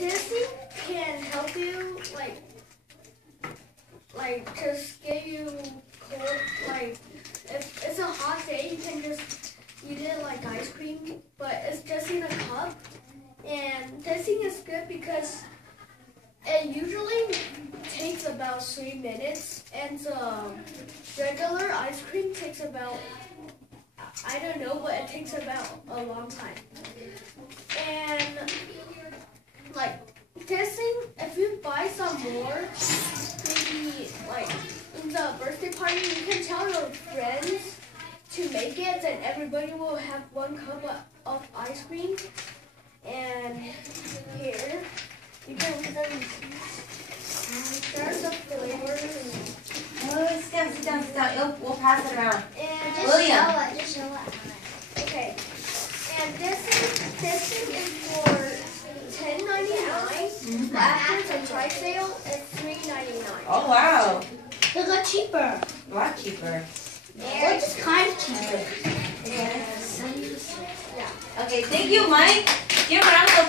Testing can help you like just get you cold. Like if it's a hot day, you can just eat it like ice cream, but it's just in a cup. And testing is good because it usually takes about 3 minutes, and regular ice cream takes about, I don't know, but it takes about a long time. And like testing, if you buy some more, maybe like in the birthday party, you can tell your friends to make it, and everybody will have 1 cup of ice cream. And here, you can there's the flavors. Oh, sit down, sit down, sit down. We'll pass it around. And William. just show it. Okay. And this is for $10.99. After the price sale, it's $3.99. Oh wow. They got cheaper. A lot cheaper. Or just kind of cheaper. Okay, thank you, Mike. Give a round of applause.